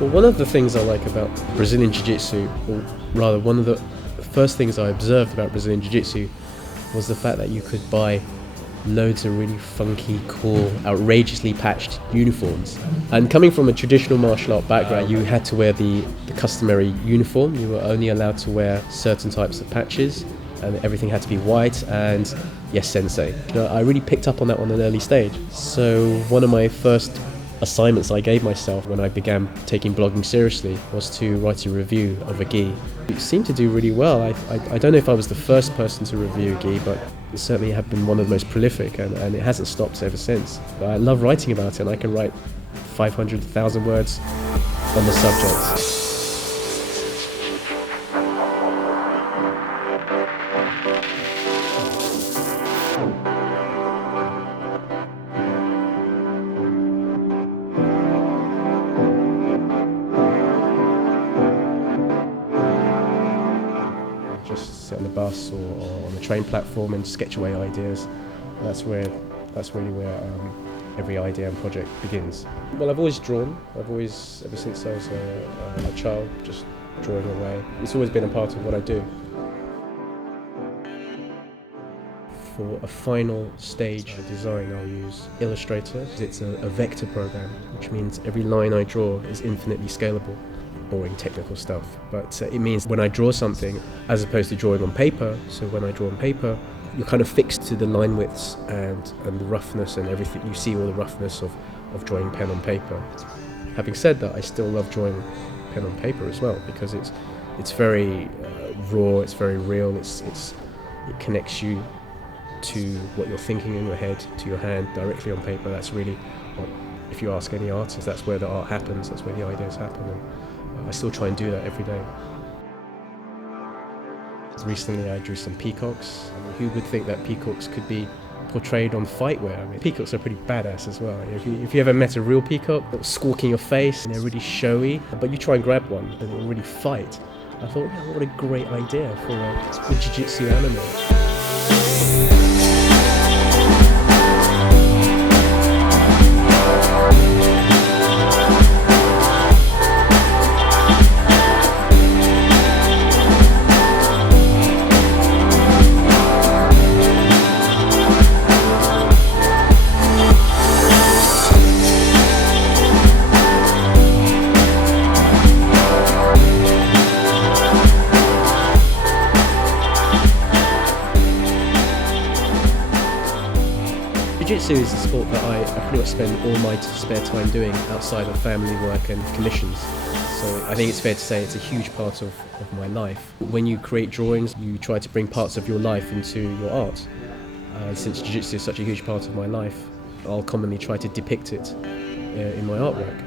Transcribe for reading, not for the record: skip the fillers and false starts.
Well, one of the things I like about Brazilian Jiu-Jitsu, or rather one of the first things I observed about Brazilian Jiu-Jitsu, was the fact that you could buy loads of really funky, cool, outrageously patched uniforms. And coming from a traditional martial art background, you had to wear the customary uniform. You were only allowed to wear certain types of patches, and everything had to be white and yes, sensei. I really picked up on that on an early stage. So one of my first assignments I gave myself when I began taking blogging seriously was to write a review of a gi. It seemed to do really well. I don't know if I was the first person to review a gi, but it certainly have been one of the most prolific, and it hasn't stopped ever since. I love writing about it, and I can write 500,000 words on the subject. Just sit on the bus or on the train platform and sketch away ideas. That's really where every idea and project begins. Well, I've always drawn. Ever since I was a child, just drawing away. It's always been a part of what I do. For a final stage design, I'll use Illustrator. It's a vector program, which means every line I draw is infinitely scalable. Boring technical stuff, but it means when I draw something, as opposed to drawing on paper, so when I draw on paper, you're kind of fixed to the line widths and the roughness and everything. You see all the roughness of drawing pen on paper. Having said that, I still love drawing pen on paper as well, because it's very raw, it's very real, it connects you to what you're thinking in your head, to your hand, directly on paper. That's really what, if you ask any artist, that's where the art happens, that's where the ideas happen. And I still try and do that every day. Recently I drew some peacocks. Who would think that peacocks could be portrayed on fightwear? I mean, peacocks are pretty badass as well. If you ever met a real peacock, they'll squawk in your face and they're really showy, but you try and grab one and they'll really fight. I thought, yeah, what a great idea for a jiu-jitsu animal. Jiu-Jitsu is a sport that I pretty much spend all my spare time doing outside of family work and commissions. So I think it's fair to say it's a huge part of my life. When you create drawings, you try to bring parts of your life into your art. Since Jiu-Jitsu is such a huge part of my life, I'll commonly try to depict it in my artwork.